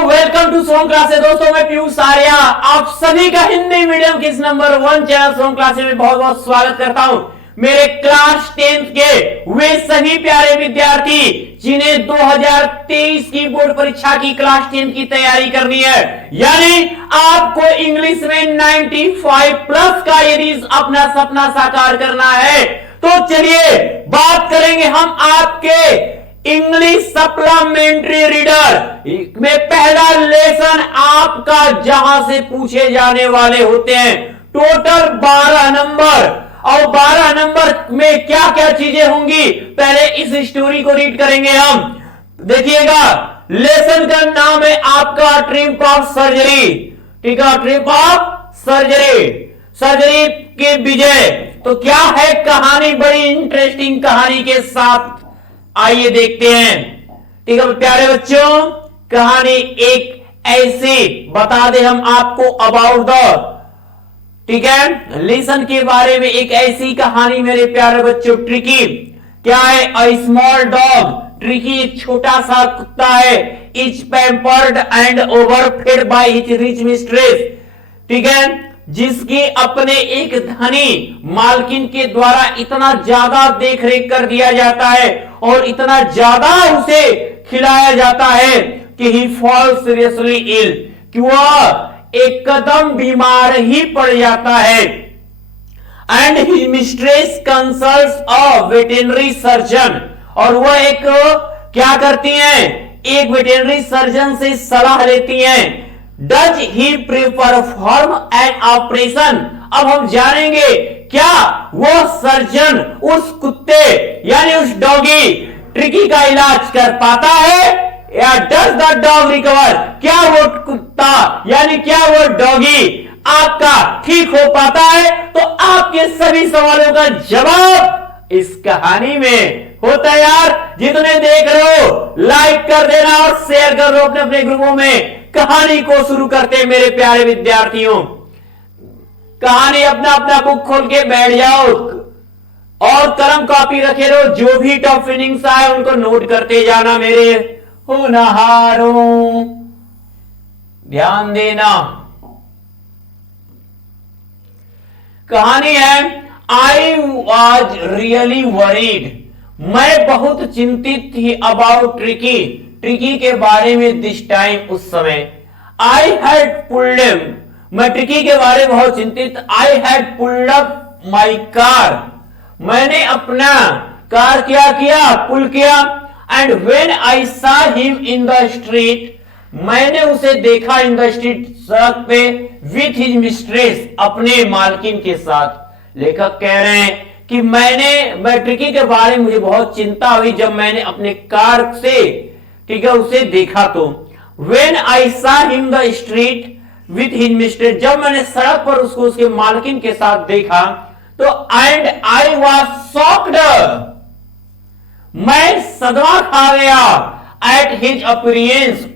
Welcome to Som classes. दोस्तों मैं पीयूष आर्या आप सभी का हिंदी मीडियम किस नंबर 1 चैनल सोम क्लासेस में बहुत बहुत स्वागत करता हूं। मेरे क्लास 10th के वे सभी प्यारे विद्यार्थी जिन्हें 2023 की बोर्ड परीक्षा की क्लास 10 की तैयारी करनी है, यानी आपको इंग्लिश में 95 प्लस का यदि अपना सपना साकार करना है तो चलिए बात करेंगे हम आपके इंग्लिश सप्लीमेंट्री रीडर में पहला लेसन आपका जहां से पूछे जाने वाले होते हैं। टोटल 12 नंबर और 12 नंबर में क्या क्या चीजें होंगी पहले इस स्टोरी को रीड करेंगे हम। देखिएगा, लेसन का नाम है आपका ट्रिप ऑफ सर्जरी। ठीक है, ट्रिप ऑफ सर्जरी, सर्जरी के विजय। तो क्या है कहानी, बड़ी इंटरेस्टिंग कहानी के साथ आइए देखते हैं। ठीक है प्यारे बच्चों, कहानी एक ऐसी बता दे हम आपको अबाउट द, ठीक है, लेसन के बारे में एक ऐसी कहानी मेरे प्यारे बच्चों। ट्रिकी क्या है? अ स्मॉल डॉग, ट्रिकी एक छोटा सा कुत्ता है। Is pampered and overfed by his rich mistress, ठीक है, जिसकी अपने एक धनी मालकिन के द्वारा इतना ज्यादा देखरेख कर दिया जाता है और इतना ज्यादा उसे खिलाया जाता है कि ही फॉल सीरियसली इल, कि वह एकदम बीमार ही पड़ जाता है। And his mistress consults a veterinary surgeon, और वह एक क्या करती हैं, एक वेटेनरी सर्जन से सलाह लेती हैं। Does he perform an operation, अब हम जानेंगे क्या वो सर्जन उस कुत्ते यानी उस डॉगी ट्रिकी का इलाज कर पाता है, या डज द डॉग रिकवर, क्या वो कुत्ता यानी क्या वो डॉगी आपका ठीक हो पाता है। तो आपके सभी सवालों का जवाब इस कहानी में होता है यार। जितने देख रहे हो लाइक कर देना और शेयर कर दो अपने अपने ग्रुपों में। कहानी को शुरू करते हैं मेरे प्यारे विद्यार्थियों। कहानी अपना अपना बुक खोल के बैठ जाओ और कलम कॉपी रखे रहो, जो भी टॉप फीलिंग्स आए उनको नोट करते जाना मेरे होनहारों, ध्यान देना। कहानी है आई वॉज रियली वरीड, मैं बहुत चिंतित थी अबाउट ट्रिकी, ट्रिकी के बारे में दिस टाइम, उस समय। आई हैड पुल्ड, मैं ट्रिकी के बारे में बहुत चिंतित। I had pulled up my car, मैंने अपना कार क्या किया, पुल किया। एंड व्हेन आई सा हिम इन द स्ट्रीट, मैंने उसे देखा इन द स्ट्रीट, सड़क पे, विथ हिज मिस्ट्रेस, अपने मालकिन के साथ। लेखक कह रहे हैं कि मैं ट्रिकी के बारे में मुझे बहुत चिंता हुई जब मैंने अपने कार से, ठीक है, उसे देखा। तो When I saw him the street with his mistress, जब मैंने सड़क पर उसको उसके मालकिन के साथ देखा तो and I was shocked, मैं सदमा खा गया। At his appearance,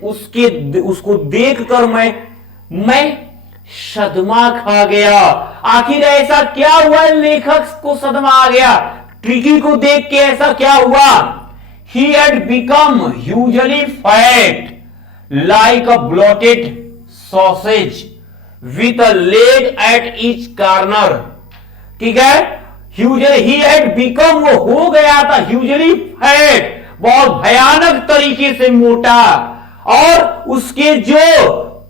उसको देखकर मैं सदमा खा गया। आखिर ऐसा क्या हुआ, लेखक को सदमा आ गया, ट्रिकी को देख के ऐसा क्या हुआ। He had become hugely fat, like a bloated sausage, with a leg at each corner, ठीक है। He had become, वो हो गया था, hugely fat, बहुत भयानक तरीके से मोटा, और उसके जो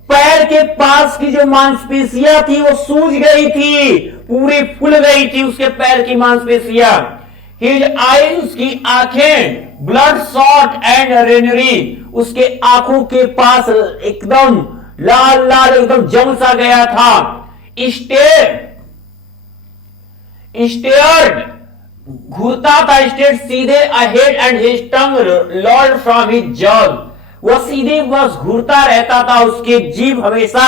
पैर के पास की जो मांसपेशियां थी वो सूज गई थी, पूरी फूल गई थी उसके पैर की मांसपेशियां। His eyes, उसकी आंखें, ब्लड शॉट एंड रेनरी, उसके आंखों के पास एकदम लाल लाल एकदम जम सा गया था। स्टेयर्ड, घूरता था, स्टेयर्ड सीधे ahead and his tongue Lord from his jaws, वह सीधे बस घूरता रहता था, उसके जीभ हमेशा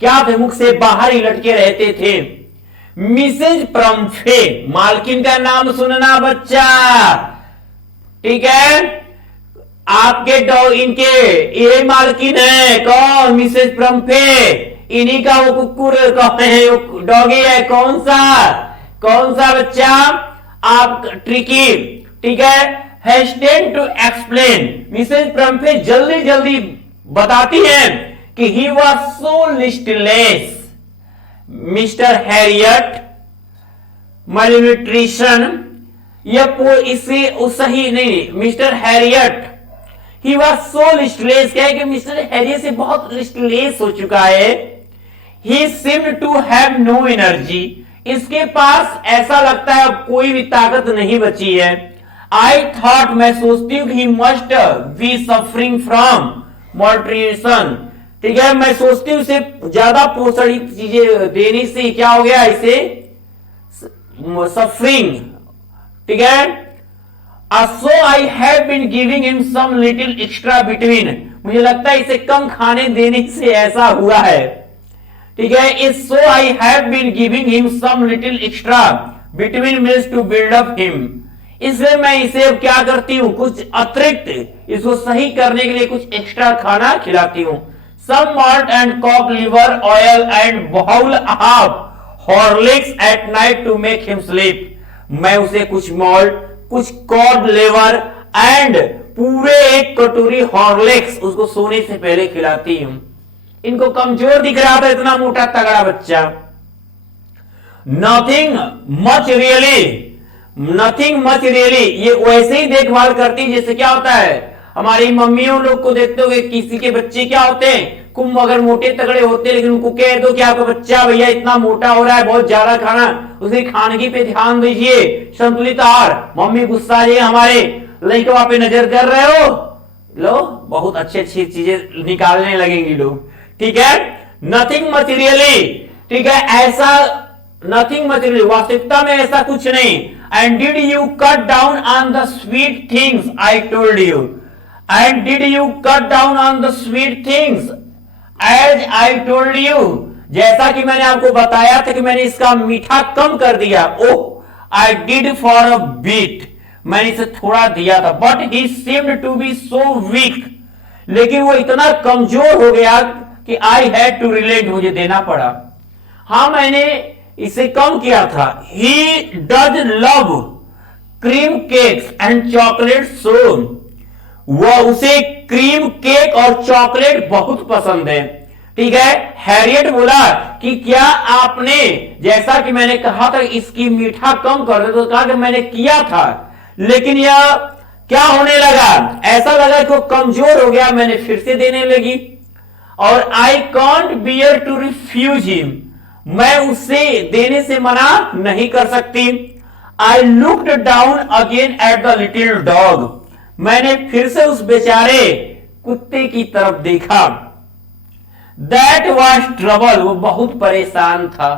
क्या थे, मुख से बाहर ही लटके रहते थे। मिसेज प्रम्फे, मालकिन का नाम सुनना बच्चा, ठीक है, आपके डॉग, इनके ये मालकिन है कौन, मिसेज प्रम्फे, इन्हीं का वो कुकुर कौन है, वो डॉगी है, कौन सा बच्चा, आप ट्रिकी, ठीक है। हेस्टेड टू एक्सप्लेन, मिसेज प्रम्फे जल्दी जल्दी बताती हैं कि he was so listless, mister Harriet malnutrition, इसे सही नहीं, mister Harriet he was so listless, क्या है कि मिस्टर हैरियट से बहुत लिस्टलेस हो चुका है। He seemed to have no energy, इसके पास ऐसा लगता है अब कोई भी ताकत नहीं बची है। आई थॉट, मैं सोचती हूँ, he must be suffering from maltreatment, ठीक है, मैं सोचती हूँ इसे ज्यादा पोषण चीजें देने से क्या हो गया, इसे सफरिंग, ठीक है। So I have been giving him some little extra between, मुझे लगता है इसे कम खाने देने से ऐसा हुआ है, ठीक है। इस so I have been giving him some little extra between meals to build up him, इसलिए मैं इसे अब क्या करती हूं, कुछ अतिरिक्त इसको सही करने के लिए कुछ एक्स्ट्रा खाना खिलाती हूं। Some malt and cod liver oil and bowl of Horlicks at night to make him sleep, मैं उसे कुछ माल्ट, कुछ कॉड लिवर एंड पूरे एक कटोरी हॉर्लिक्स उसको सोने से पहले खिलाती हूं। इनको कमजोर दिख रहा था, इतना मोटा तगड़ा बच्चा। नथिंग मच रियली, ये वैसे ही देखभाल करती है जैसे क्या होता है हमारी मम्मियों लोग को देखते हो, किसी के बच्चे क्या होते हैं, कुम अगर मोटे तगड़े होते हैं, लेकिन उनको कह दो कि आपका बच्चा भैया इतना मोटा हो रहा है, बहुत ज्यादा खाना, उसकी खानगी पे ध्यान दीजिए, संतुलित आहार, मम्मी गुस्सा आ जाए, हमारे लड़का पे नजर कर रहे हो, लो बहुत अच्छी चीजें निकालने लगेंगी लोग, ठीक है। नथिंग मटेरियली, ठीक है, ऐसा नथिंग मटेरियल, वास्तविकता में ऐसा कुछ नहीं। And did you cut down on the sweet things I told you, and did you cut down on the sweet things as I told you, जैसा कि मैंने आपको बताया था कि मैंने इसका मीठा कम कर दिया। Oh I did for a bit, मैंने इसे थोड़ा दिया था, but he seemed to be so weak, लेकिन वो इतना कमजोर हो गया कि आई हैड टू रिलेट, मुझे देना पड़ा। हाँ मैंने इसे कम किया था। He does love cream cakes and chocolate सो, वह उसे क्रीम केक और चॉकलेट बहुत पसंद है, ठीक है। हैरियट बोला कि क्या आपने, जैसा कि मैंने कहा था इसकी मीठा कम कर दे, तो कहा कि मैंने किया था, लेकिन यह क्या होने लगा, ऐसा लगा कि वो कमजोर हो गया, मैंने फिर से देने लगी। और I can't bear to refuse him, मैं उसे देने से मना नहीं कर सकती। I looked down again at the little dog, मैंने फिर से उस बेचारे कुत्ते की तरफ देखा। दैट वॉज ट्रबल, वो बहुत परेशान था।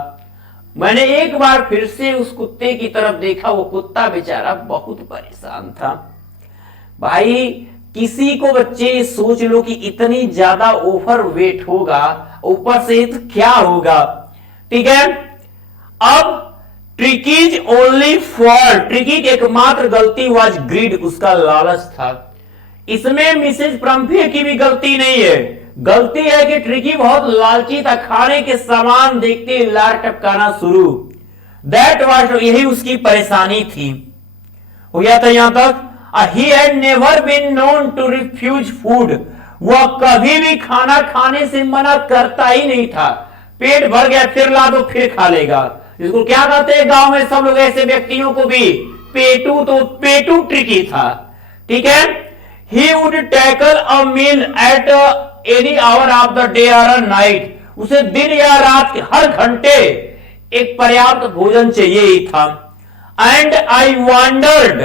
मैंने एक बार फिर से उस कुत्ते की तरफ देखा, वो कुत्ता बेचारा बहुत परेशान था। भाई किसी को बच्चे सोच लो कि इतनी ज्यादा ओवर वेट होगा, ऊपर से तो क्या होगा, ठीक है। अब ट्रिकीज ओनली फॉर, ट्रिकी की एकमात्र गलती वाज ग्रीड, उसका लालच था। इसमें मिसेज प्रम्फे की भी गलती नहीं है, गलती है कि ट्रिकी बहुत लालची था, खाने के सामान देखते ही लार टपकाना शुरू। दैट वाज, यही उसकी परेशानी थी। हो गया था यहां तक। He had never been known to refuse food, वह कभी भी खाना खाने से मना करता ही नहीं था। पेट भर गया फिर ला दो फिर खा लेगा, इसको क्या कहते हैं गांव में सब लोग ऐसे व्यक्तियों को भी, पेटू, तो पेटू ट्रिकी था, ठीक है। He would tackle a meal at any hour of the day और नाइट, उसे दिन या रात के हर घंटे एक पर्याप्त भोजन चाहिए ही था। And I wandered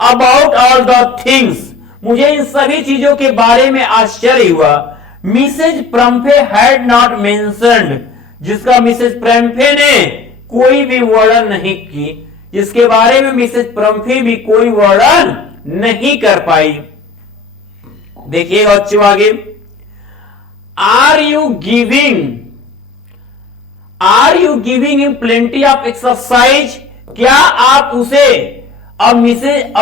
about all the things, मुझे इन सभी चीजों के बारे में आश्चर्य हुआ। मिसेज प्रम्फे हैड नॉट मेंशन्ड, जिसका मिसेज प्रम्फे ने कोई भी वर्णन नहीं की, जिसके बारे में मिसेज प्रम्फे भी कोई वर्णन नहीं कर पाई। देखिएगा बच्चों आगे, are you giving in plenty of exercise, क्या आप उसे, अब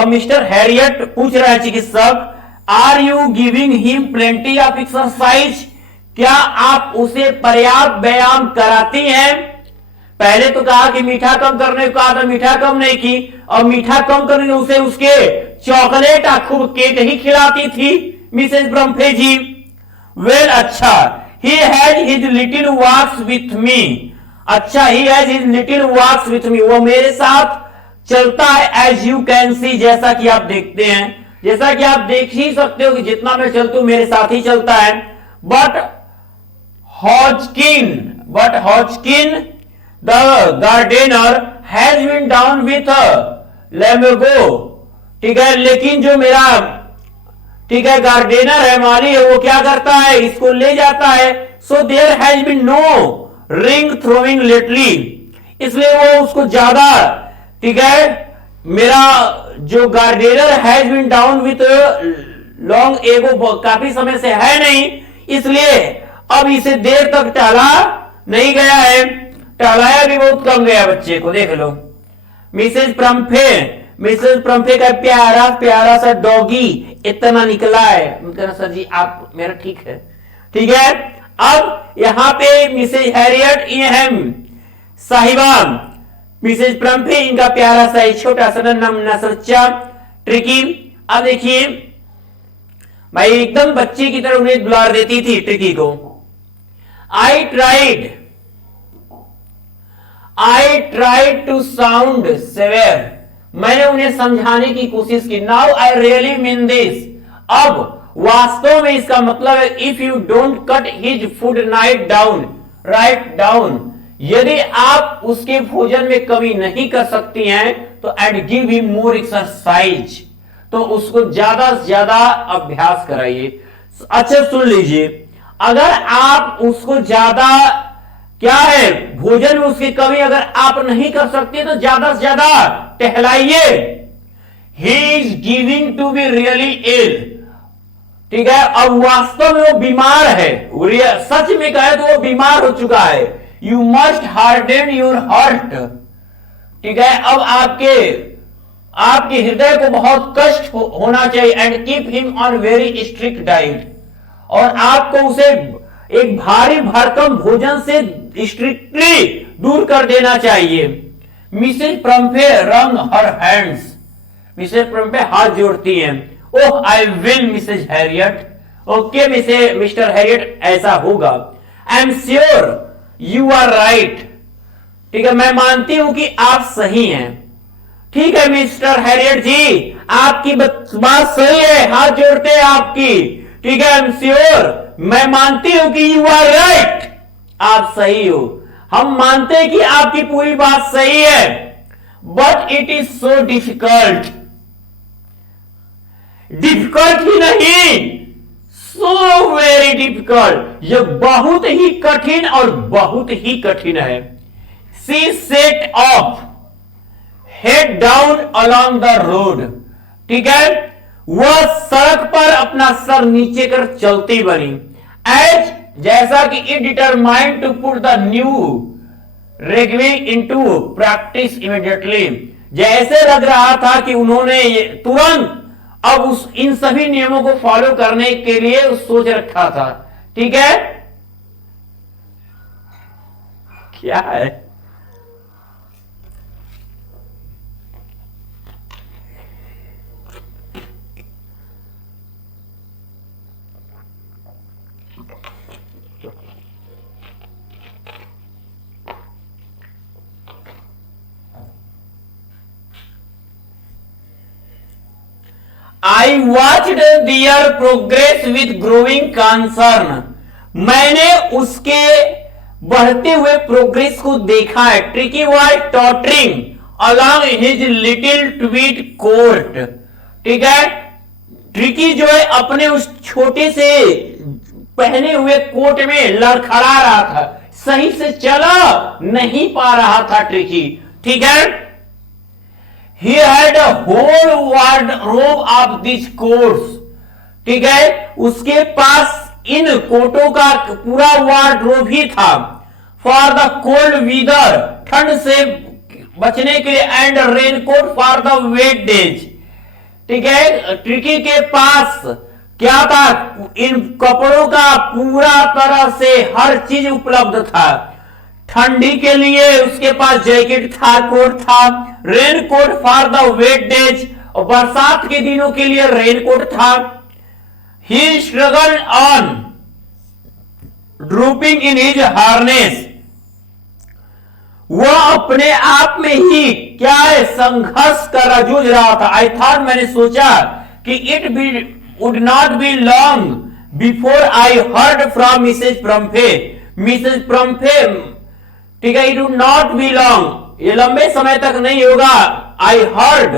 मिस्टर हैरियट पूछ रहा है चिकित्सक, are you giving him plenty of exercise, क्या आप उसे पर्याप्त व्यायाम कराती हैं। पहले तो कहा कि मीठा कम करने को कहा था, मीठा कम नहीं की, और मीठा कम करने उसे उसके चॉकलेट खूब केक ही खिलाती थी, मिसेज ब्रह्मे जी? वेल, अच्छा, he has his little walks with me. अच्छा, he has his little walks with me, वो मेरे साथ चलता है। एज यू कैन सी, जैसा कि आप देखते हैं, जैसा कि आप देख ही सकते हो कि जितना मैं चलता हूं मेरे साथ ही चलता है। But Hodgkin the gardener has been down with lumbago. ठीक है, लेकिन जो मेरा, ठीक है, गार्डनर है, माली है, वो क्या करता है, इसको ले जाता है। So there has been no ring throwing lately, इसलिए वो उसको ज्यादा, ठीक है, मेरा जो gardener has been down with long ago, काफी समय से है नहीं, इसलिए अब इसे देर तक टहला नहीं गया है, टहलाया भी बहुत कम गया बच्चे को। देख लो, मिसेज प्रम्फे का प्यारा प्यारा सा डॉगी इतना निकला है। सर जी आप मेरा ठीक है, ठीक है। अब यहां पे मिसेज हैरियट इनहम साहिबा, मिसेज प्रम्फे, इनका प्यारा सा छोटा सा नसरचा ट्रिकी। अब देखिए भाई, एकदम बच्चे की तरह उन्हें दुलार देती थी ट्रिकी को। I tried to sound severe, मैंने उन्हें समझाने की कोशिश की। Now I really mean this, अब वास्तव में इसका मतलब है, if you don't cut his food write down, यदि आप उसके भोजन में कमी नहीं कर सकती हैं तो and give him more exercise, तो उसको ज्यादा से ज्यादा अभ्यास कराइए। अच्छा सुन लीजिए, अगर आप उसको ज्यादा, क्या है, भोजन में उसकी कमी अगर आप नहीं कर सकते तो ज्यादा से ज्यादा टहलाइए। He is giving to be really ill, ठीक है, अब वास्तव में वो बीमार है, सच में कहे तो वो बीमार हो चुका है। You must harden your heart, ठीक है, अब आपके हृदय को बहुत कष्ट होना चाहिए। And keep him on very strict diet, और आपको उसे एक भारी भरकम भोजन से स्ट्रिक्टली दूर कर देना चाहिए। मिसेज प्रम्फे रंग हर हैंड्स, मिसेज प्रम्फे हाथ जोड़ती हैं। Oh I will Mrs Harriet, okay mister Harriet, ऐसा होगा। I am sure you are right, ठीक है, मैं मानती हूं कि आप सही हैं। ठीक है मिस्टर हैरियट जी, आपकी बात सही है, हाथ जोड़ते हैं आपकी, ठीक है। आई एम श्योर, मैं मानती हूं कि यू आर राइट, आप सही हो, हम मानते हैं कि आपकी पूरी बात सही है। But it is so difficult he नहीं, सो वेरी डिफिकल्ट, यह बहुत ही कठिन और बहुत ही कठिन है। She set off head down along the road, ठीक है, वह सड़क पर अपना सर नीचे कर चलती बनी। एज, जैसा कि it determined to put the new regime into practice immediately, जैसे लग रहा था कि उन्होंने तुरंत अब इन सभी नियमों को फॉलो करने के लिए सोच रखा था। ठीक है, क्या है, I watched their progress with growing concern. मैंने उसके बढ़ते हुए प्रोग्रेस को देखा है। Tricky was tottering along his little tweed coat. ठीक है, ट्रिकी जो है अपने उस छोटे से पहने हुए कोट में लड़खड़ा रहा था, सही से चला नहीं पा रहा था ट्रिकी। ठीक है, He had a whole wardrobe of these coats. ठीक है, उसके पास इन कोटों का पूरा वार्डरोब ही था। For the cold weather, ठंड से बचने के लिए, and raincoat for the wet days. ठीक है, ट्रिकी के पास क्या था, इन कपड़ों का पूरा तरह से हर चीज उपलब्ध था। ठंडी के लिए उसके पास जैकेट था, कोट था, rain coat for the wet days, और बरसात के दिनों के लिए रेन कोट था। He struggle on drooping in his harness, वह अपने आप में ही क्या है, संघर्ष कर रहा, जूझ रहा था। आई थॉट, मैंने सोचा कि it be would not be long before I heard from Mrs Pumphrey. Mrs Pumphrey, ठीक है, it would not be long, ये लंबे समय तक नहीं होगा। I heard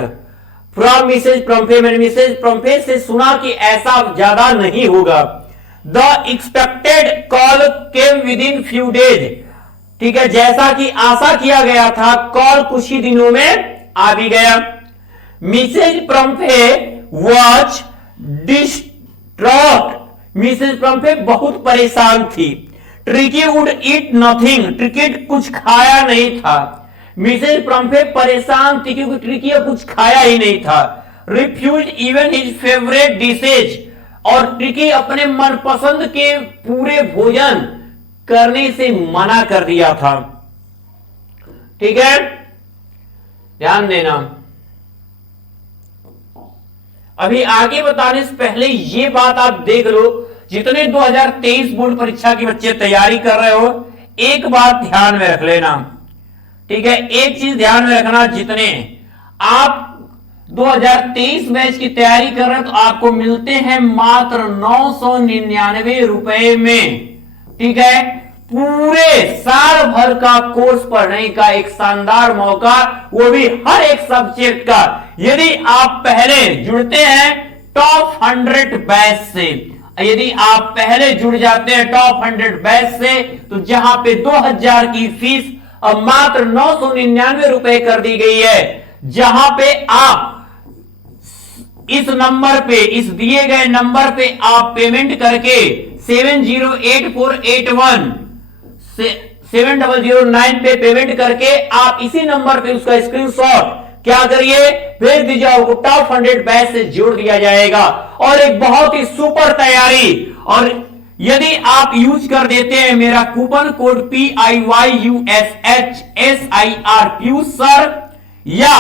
from Mrs Pumphrey, मैंने मिसेज प्रम्फे से सुना कि ऐसा ज्यादा नहीं होगा। The expected call came with in few days, ठीक है, जैसा कि आशा किया गया था, कॉल कुछ ही दिनों में आ भी गया। मिसेज प्रम्फे वॉज डिस्ट्रॉट, मिसेज प्रम्फे बहुत परेशान थी। Tricky would eat nothing, tricky कुछ खाया नहीं था। मिसेज प्रम्फे परेशान थी क्योंकि ट्रिकी कुछ खाया ही नहीं था। Refuse even his favourite dishes, और ट्रिकी अपने मनपसंद के पूरे भोजन करने से मना कर दिया था। ठीक है, ध्यान देना। अभी आगे बताने से पहले ये बात आप देख लो, जितने 2023 बोर्ड परीक्षा के बच्चे तैयारी कर रहे हो, एक बात ध्यान में रख लेना। ठीक है, एक चीज ध्यान में रखना, जितने आप 2023 बैच की तैयारी कर रहे हैं तो आपको मिलते हैं मात्र 999 रुपए में। ठीक है, पूरे साल भर का कोर्स पढ़ने का एक शानदार मौका, वो भी हर एक सब्जेक्ट का। यदि आप पहले जुड़ते हैं टॉप 100 बैच से, यदि आप पहले जुड़ जाते हैं टॉप 100 बैच से, तो जहां पे 2000 की फीस अब मात्र 999 रुपए कर दी गई है, जहां पे आप इस नंबर पे, इस दिए गए नंबर पे आप पेमेंट करके 708481 7009 पे पेमेंट करके आप इसी नंबर पे उसका स्क्रीनशॉट क्या करिए, भेज दीजिए, आपको टॉप 100 बैच से जोड़ दिया जाएगा। और एक बहुत ही सुपर तैयारी, और यदि आप यूज कर देते हैं मेरा coupon code PIYUSHSIR Piyush sir, या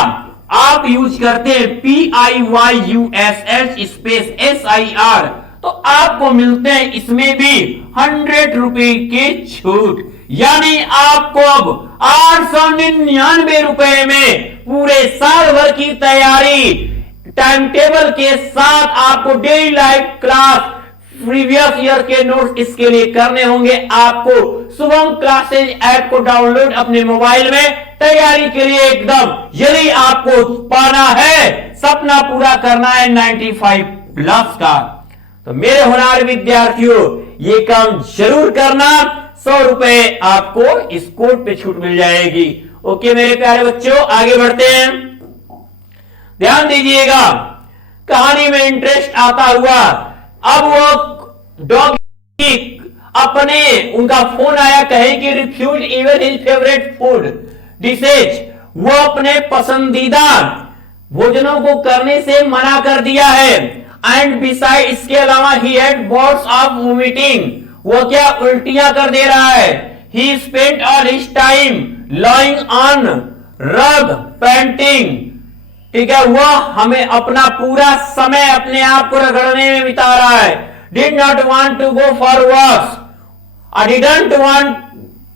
आप यूज करते हैं PIYUSH स्पेस SIR, तो आपको मिलते हैं इसमें भी 100 रुपए के छूट। यानी आपको अब 899 रुपए में पूरे साल भर की तैयारी टाइम टेबल के साथ आपको daily live class, previous year के नोट्स इसके लिए करने होंगे। आपको शुभम क्लासेज ऐप को डाउनलोड अपने मोबाइल में तैयारी के लिए एकदम, यदि आपको पाना है, सपना पूरा करना है 95 प्लस का, तो मेरे होनहार विद्यार्थियों ये काम जरूर करना। 100 रुपए आपको इस कोड पे छूट मिल जाएगी। ओके मेरे प्यारे बच्चों, आगे बढ़ते हैं। ध्यान दीजिएगा, कहानी में इंटरेस्ट आता हुआ अब वो डॉग अपने, उनका फोन आया, कहे कि refuse even his favourite food dishes, वो अपने पसंदीदा भोजनों को करने से मना कर दिया है। एंड बिसाइड, इसके अलावा he had bots of vomiting, वो क्या उल्टियां कर दे रहा है। ही spent all his time lying on रग पेंटिंग, ठीक है, वह हमें अपना पूरा समय अपने आप को रगड़ने में बिता रहा है। Did not want to go for walks, I didn't want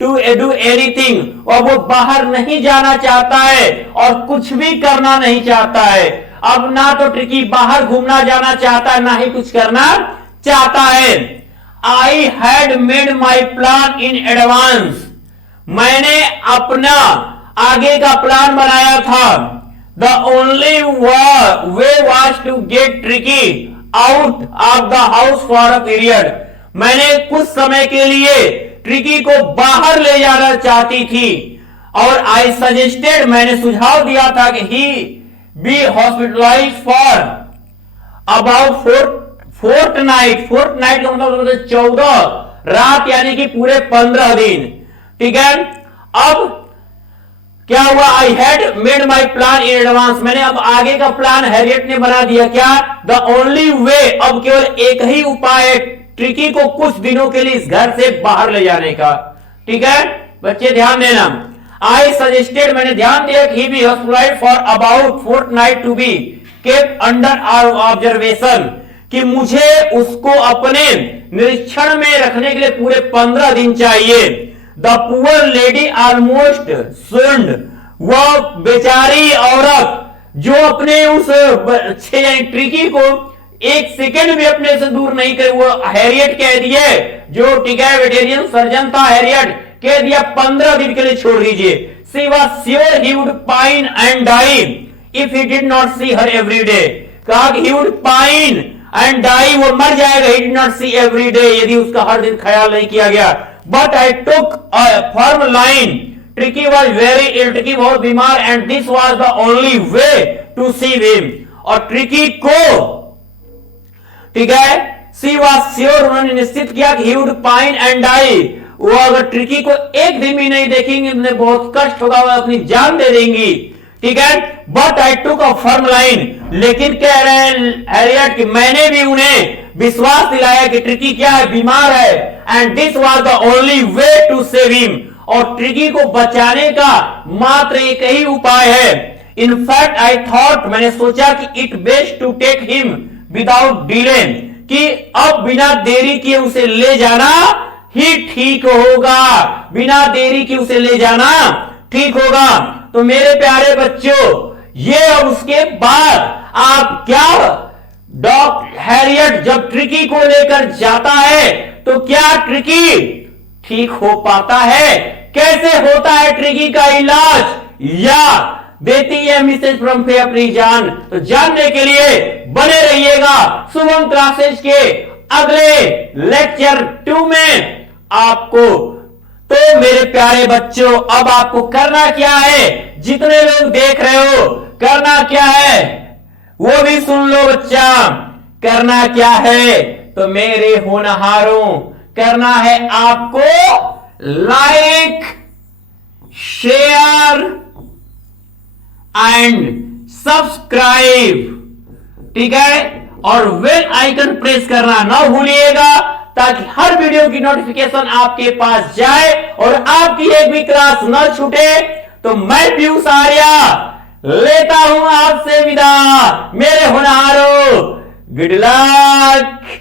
to do anything, और वो बाहर नहीं जाना चाहता है और कुछ भी करना नहीं चाहता है। अब ना तो ट्रिकी बाहर घूमना जाना चाहता है, ना ही कुछ करना चाहता है। I had made my plan in advance, मैंने अपना आगे का प्लान बनाया था। The only way was to get Tricky out of the house for a period, मैंने कुछ समय के लिए ट्रिकी को बाहर ले जाना चाहती थी। और आई सजेस्टेड, मैंने सुझाव दिया था कि he be hospitalise for about fortnight, fortnight का मतलब 14 रात, यानी कि पूरे 15 दिन। ठीक है, अब क्या हुआ, आई had made my plan in advance, मैंने अब आगे का प्लान हैरियट ने बना दिया। क्या, द ओनली वे, अब केवल एक ही उपाय है ट्रिकी को कुछ दिनों के लिए इस घर से बाहर ले जाने का। ठीक है बच्चे, ध्यान देना। आई सजेस्टेड, मैंने ध्यान दिया कि he be hospitalised for about fortnight to be kept under our observation, कि मुझे उसको अपने निरीक्षण में रखने के लिए पूरे 15 दिन चाहिए। द पुअर लेडी ऑलमोस्ट सुंड, वह बेचारी औरत जो अपने उस ट्रिकी को एक सेकंड भी अपने से दूर नहीं करे, वो हैरियट कह दिए, जो टिका वेटेरियन सर्जन था हैरियट, कह दिया 15 दिन के लिए छोड़ दीजिए। She was sure he would pine and die if he did not see her every day. कहा कि he would pine and die, वो मर जाएगा, he did not see every day, यदि उसका हर दिन ख्याल नहीं किया गया। But I took a firm line, Tricky was very ill, Tricky बहुत बीमार, and this was the only way to see him. और ट्रिकी को, ठीक है, सी वॉज श्योर, उन्होंने निश्चित किया कि he would pine and die, वो अगर ट्रिकी को एक दिन भी नहीं देखेंगे उन्हें बहुत कष्ट होगा, वह अपनी जान दे देंगी, ठीक है। But I took a firm line, लेकिन कह रहे हैं हैरियट कि मैंने भी उन्हें विश्वास दिलाया कि ट्रिकी क्या है, बीमार है, and this was the only way to save him, और ट्रिकी को बचाने का मात्र एक ही उपाय है। इनफैक्ट आई थॉट, मैंने सोचा कि it best to take him without delay, कि अब बिना देरी किए उसे ले जाना ही ठीक होगा, बिना देरी के उसे ले जाना ठीक होगा। तो मेरे प्यारे बच्चों, ये अब उसके बाद आप क्या, डॉक्टर हैरियट जब ट्रिकी को लेकर जाता है तो क्या ट्रिकी ठीक हो पाता है? कैसे होता है ट्रिकी का इलाज, या देती है मिसेज प्रम्फे अपनी जान? तो जानने के लिए बने रहिएगा शुभम क्लासेस के अगले लेक्चर 2 में आपको। तो मेरे प्यारे बच्चों, अब आपको करना क्या है, जितने लोग देख रहे हो, करना क्या है वो भी सुन लो बच्चा। करना क्या है तो मेरे होनहारों, करना है आपको लाइक, शेयर एंड सब्सक्राइब, ठीक है, और बेल आइकन प्रेस करना ना भूलिएगा, ताकि हर वीडियो की नोटिफिकेशन आपके पास जाए और आपकी एक भी क्लास न छूटे। तो मैं पीयूष आर्या लेता हूं आपसे विदा, मेरे होनहारों, गुड लक।